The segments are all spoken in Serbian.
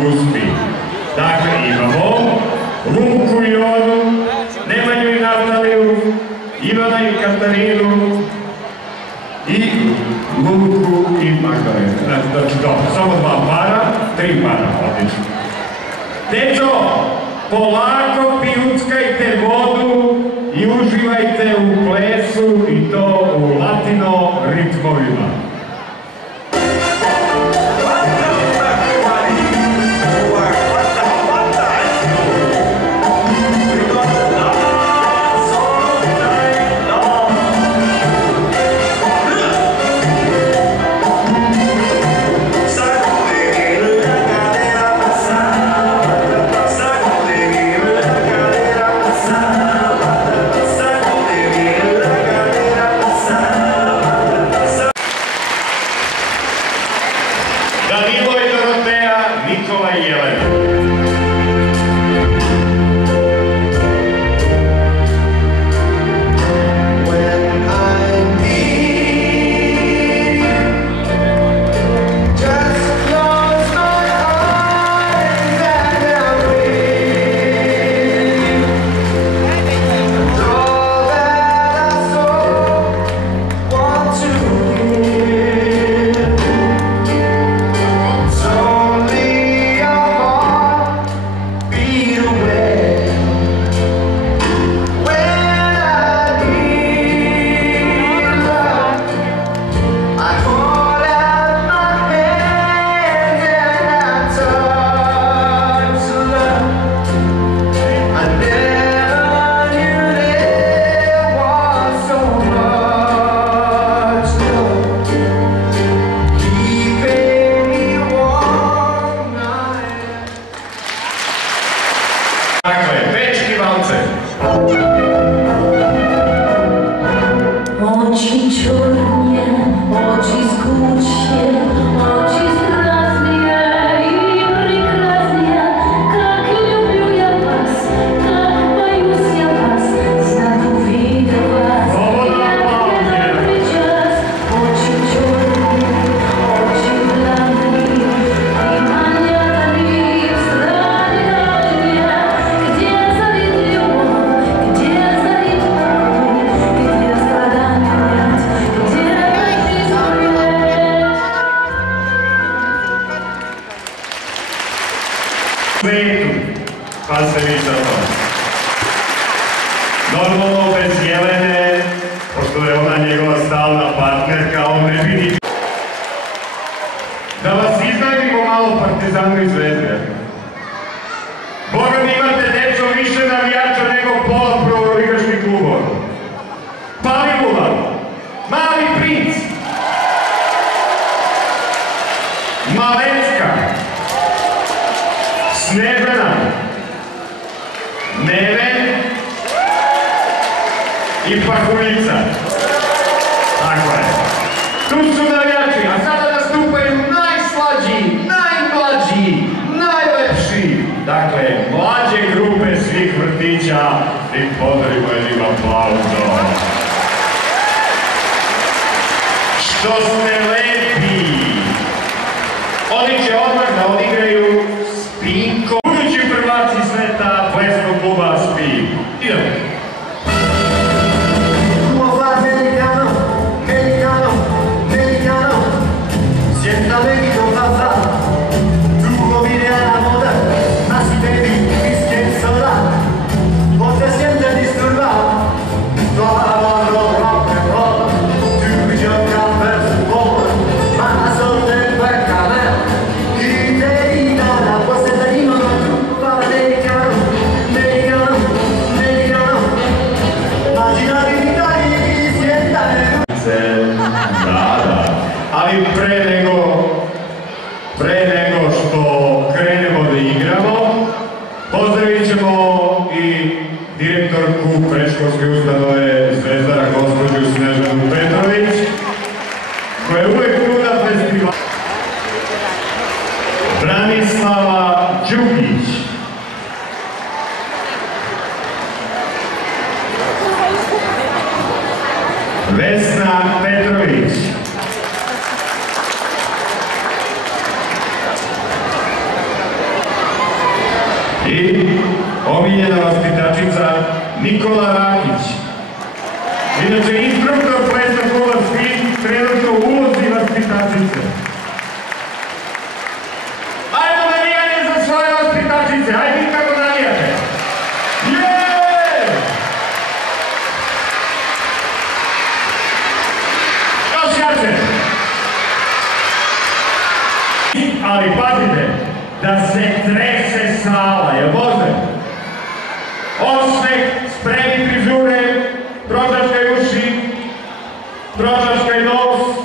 Guspi. Dakle, imamo Luku i Onu, Nemanju i Nataliju, Ivana i Katarinu i Luku i Magdalenu. Znači, dobro, samo 2 para, 3 para, odlično. Dečo, polako pijuckajte vodu i uživajte u plesu i to u latino ritmovima. Normalno bez Jelene, pošto je ona njegova stalna partnerka, on ne vidi. Da vas iznajmimo malo Partizanu i Zvezde. Boga mi imate, dečo, više navijača nego pola prvoligaških klubova. Palilula, Mali princ, Malecka, Snežana, Neven i Pahuljica. Tako je. Tu su navijači, a sada nastupaju najslađi, najmlađi, najlepši. Dakle, mlađe grupe svih vrtića i pozdravimo jednim aplauzom. Što ste lepi! Oni će odmah da odigraju Spinko. Budući prvaci sveta plesnog kluba Spin. Idemo. Ali pre nego što krenemo da igramo, pozdravit ćemo i direktorku predškolske ustanove Zvezdara, gospođu Snežanu Petrović, koja je uvek tu na festivalu. Branislava Đugić, Vesna Petrović, I omiljena vaspitačica Nikola Rakić. Inače, instruktor plesa Kula Spin trenutno uvozi vaspitačice. Ajmo navijanje za svoje vaspitačice, ajde kako navijate. Još jače. Ali pazite, da se trese sala, jel može? Osmeh, spremi frizure, pročačkaj uši, pročačkaj nos,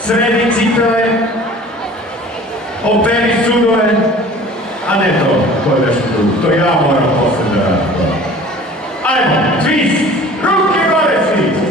sredi cipele, operi sudove, a ne to je nešto drugo, to ja moram posle da radim. Ajmo, twist, ruke gore svi!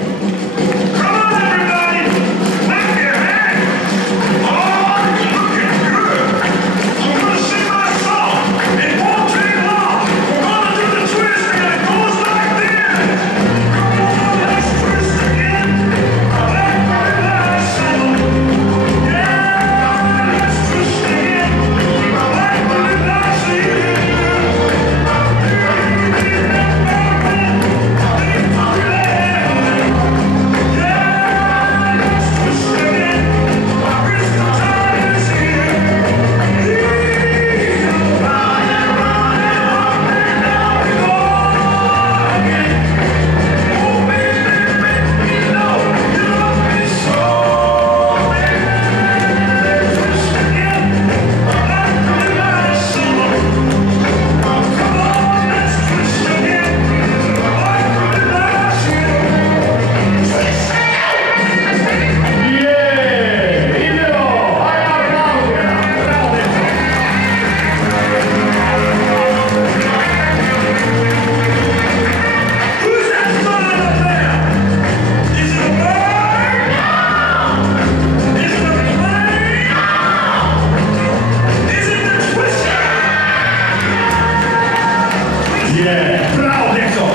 Bravo, djeco!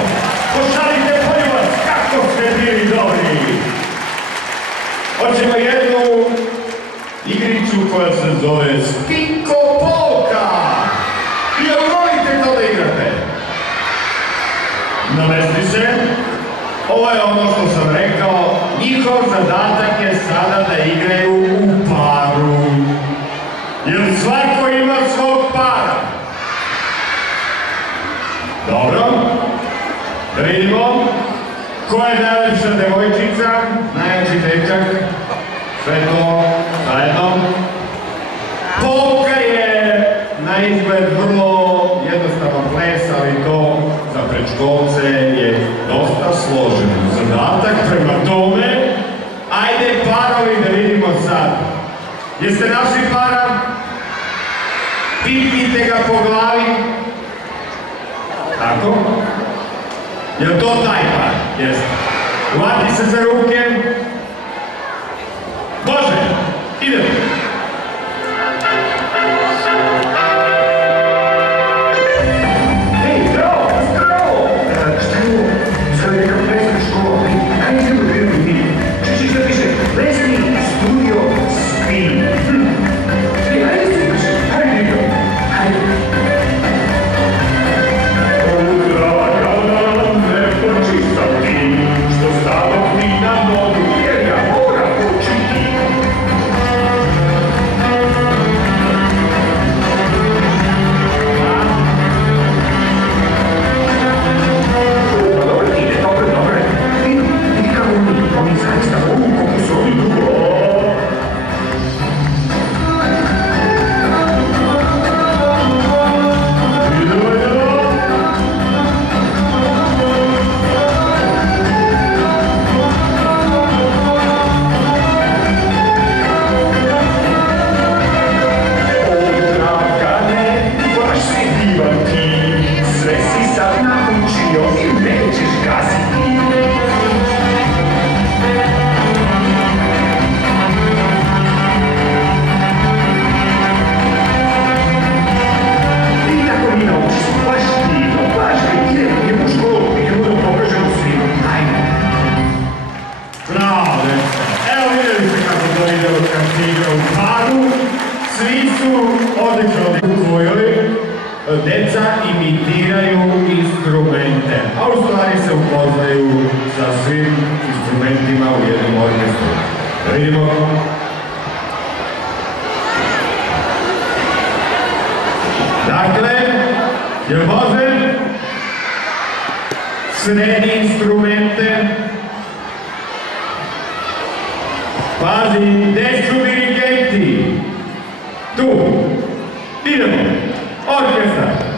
Pošaljite poljubac kako ste bili dobri! Hoćemo jednu igricu koja se zove Spinko Polka! I jel volite to da igrate? Namesti se. Ovo je ono što sam rekao. Njihov zadatak je sada da igraju u paru. Jer svako ima svog para. Dobro, da vidimo ko je najlepša devojčica, najjači dečak, sve to zajedno. Polka je na izgled vrlo jednostavan ples, ali to za predškolce je dosta složen zadatak, prema tome, ajde parovi da vidimo sad. Jeste našli para? Pipnite ga po glavi. Tako? Je to taj par? Jeste. Hvati se za ruke. Može! Idemo! Hej, zdravo! Zdravo! Šta je ovo? Sada je neka plesna škola. Kaj je bilo bilo mi? Čečiš da piše Plesni studio Spin. Hej, ajde se piše. Hajde idemo. Hajde. Svi su odlično u tvojoj deca imitiraju instrumente, a u stvari se upoznaju sa svim instrumentima u jednom orkestru. Da vidimo. Dakle, jel može? Sredi instrumente. Pazi, gde su dirigenti? Tu. Idemo. Orkestar.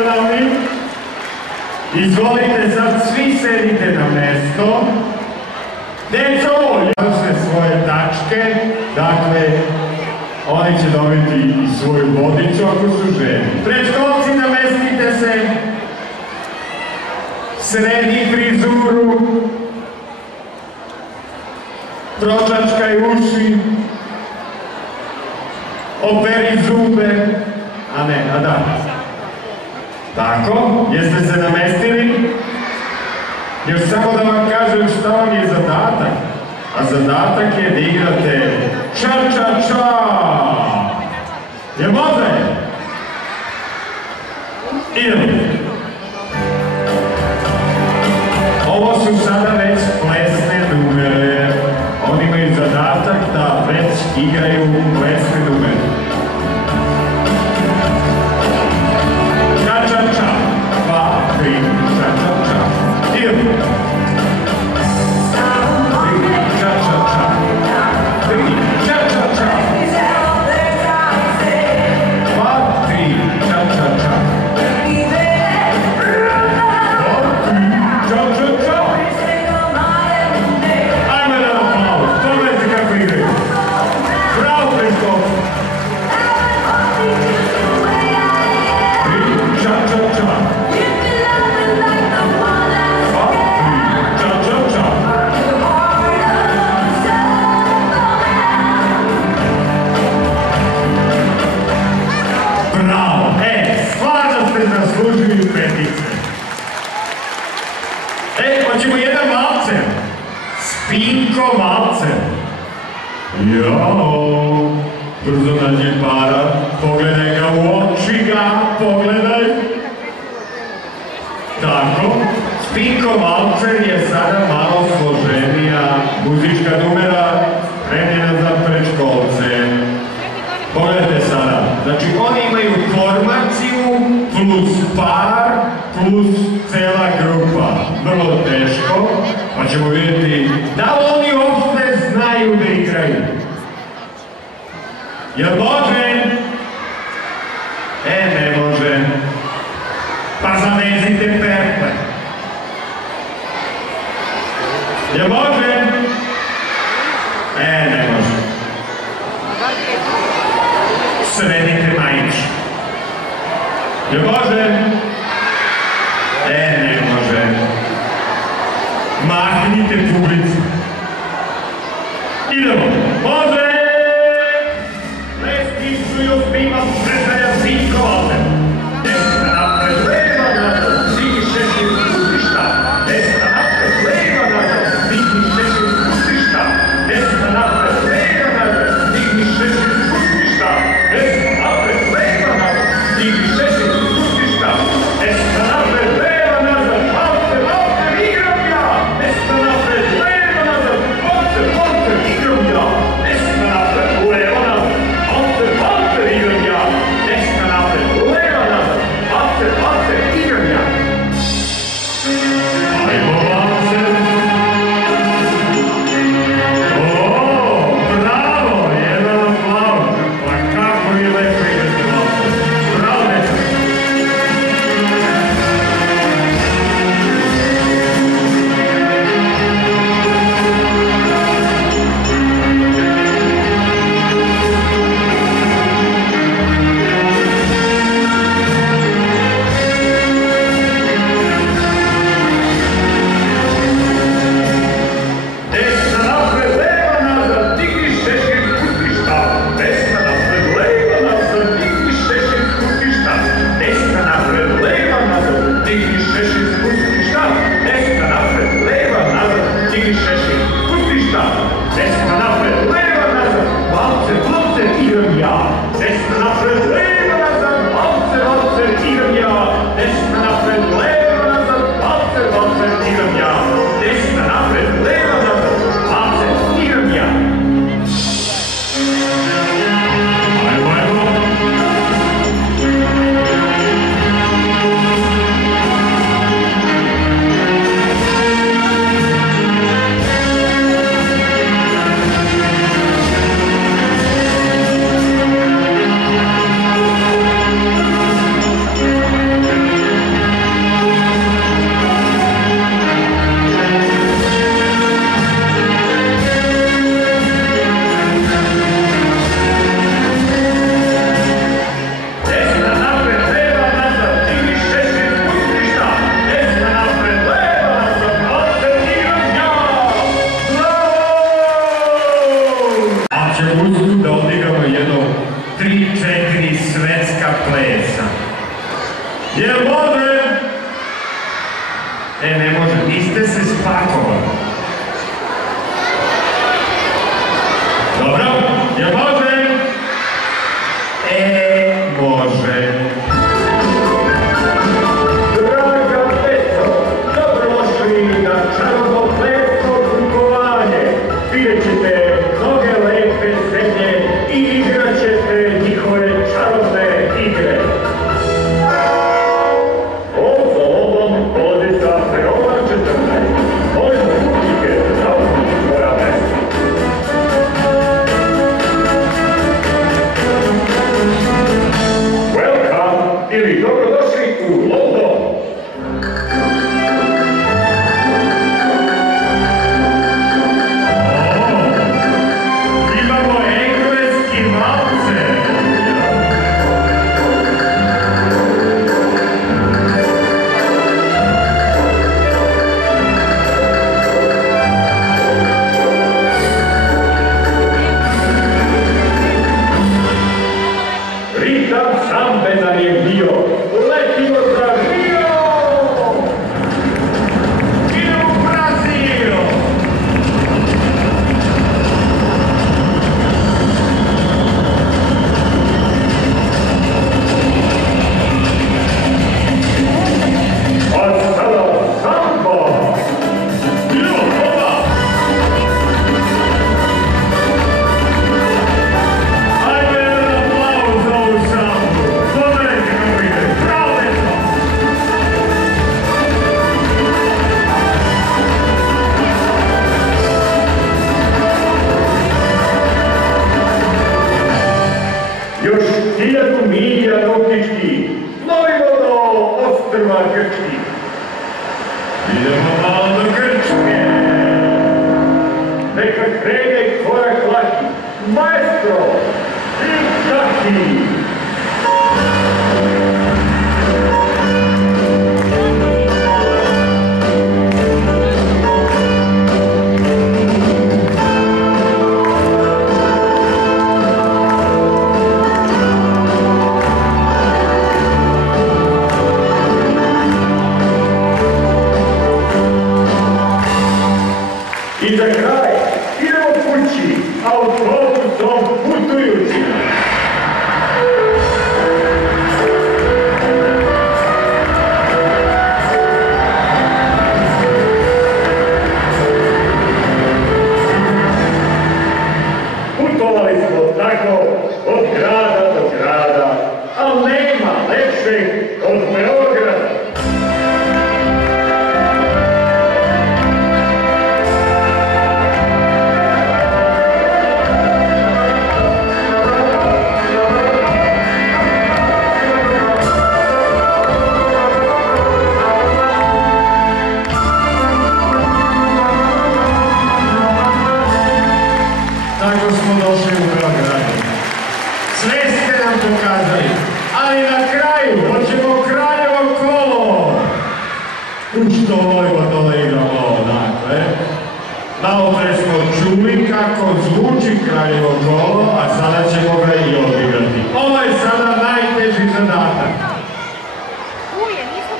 od nami. Izvolite, sad svi sedite na mesto. Deco, jasne svoje tačke, dakle, oni će dobiti i svoju vodicu ako su ženi. Predškolci, namestite se, sredi frizuru, pročačkaj uši, operi zube, a da. Tako, jeste se namestili? Još samo da vam kažem šta vam je zadatak. A zadatak je da igrate ča-ča-ča. Je može? Idemo. Ovo su sada već plesne numere. Oni imaju zadatak da već igraju plesne numere. Ča-ča-ča. 2, 3, ča-ča-ča. Idemo. Hoćemo jedan valcer. Spinko valcer. Jao, brzo nađe para. Pogledaj ga u oči ga, pogledaj. Tako, Spinko valcer je sada malo složenija muzička numera spremljena za predškolce. Pogledajte sada, znači oni imaju formaciju plus par plus cela grupa. Vrlo teško, pa ćemo vidjeti da li oni uopšte znaju da igraju. Jel može? Ne može. Pa zavezite perpe. Jel može? Ne može. Sredite majić. Jel može? Ne može. Mahnite publici. Idemo. Može! Leski čuju spima predstavlja Spinko valcer. Desna napred, leva nazad, digni šešir, spusti štap. Desna napred, leva nazad, digni šešir, spusti štap. Desna napred, leva nazad, digni šešir, spusti štap. Desna napred, leva nazad, digni šešir, spusti štap. Desna napred, leva nazad, valcer, valcer, igram ja. Desna napred, leva nazad, valcer, valcer, igram ja. Desna napred, leva nazad, valcer, valcer, igram ja. Desna napred, usput da odigramo jedno 3-4 svetska plesa. Jel može? Ne može, niste se spakovali. Dobro, jel može? Može. Draga deco, dobrodošli na čarobno plesno odlikovanje. Vidjet ćete mnoge lepe zemlje i igrat ćete njihove čarobne igre. Ovo za ovom vodi sa Perona 14. Molim putnike da uzmu svoja mesta. Welcome ili dobrodošli u London. Imamo engleski valce. Ritam Sambedan je bio. Letimo za Rio! Idemo u Brazil! A sada samba! Idemo hoda! Ajde jedan aplauz za ovu sambu! Pogledajte kako ide! Bravo, djeco! Još 1000 milja nautičkih, plovimo do ostrva Grčki. Idemo malo do Grčke. Neka krene korak laki. Maestro, Ilkaki. I za kraj idemo kući, autobusom putujući. Putovali smo tako od grada do grada, ali nema lepšeg od Beograda. Tako smo došli u Beograd. Sve ste nam pokazali, ali na kraju hoćemo Kraljevo kolo. Što volimo dole igramo, dakle. Malo pre smo čuli kako zvuči Kraljevo kolo, a sada ćemo ga i odigrati. Ovo je sada najteži zadatak.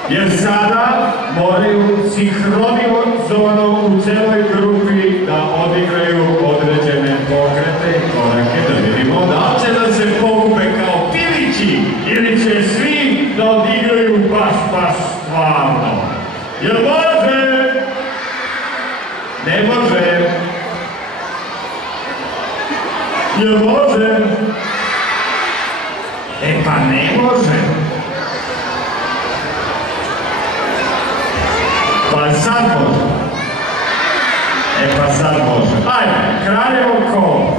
Jer sada moraju sinhronizovano u celoj grupi da odigraju određene pokrete i korake, da vidimo da li će da se pogupe kao pilići ili će svi da odigraju baš stvarno. Jel može? Ne može. Jel može? Pa ne može. Pa sad može. Pa sad može. Ajde, Kraljevo kolo.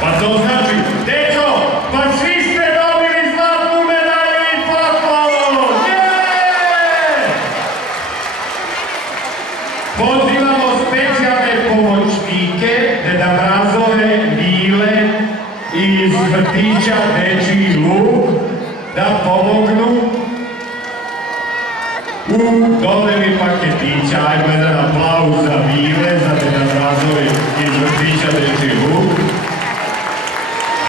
Pa to znači, dečo, pa svi ste dobili zlatnu medalju i poklon! Pozivamo specijalne pomoćnike, Deda Mrazove, Mile iz vrtića Dečiji luk da pomognu u dodeli paketića. Ajmo jedan aplauz za Mile,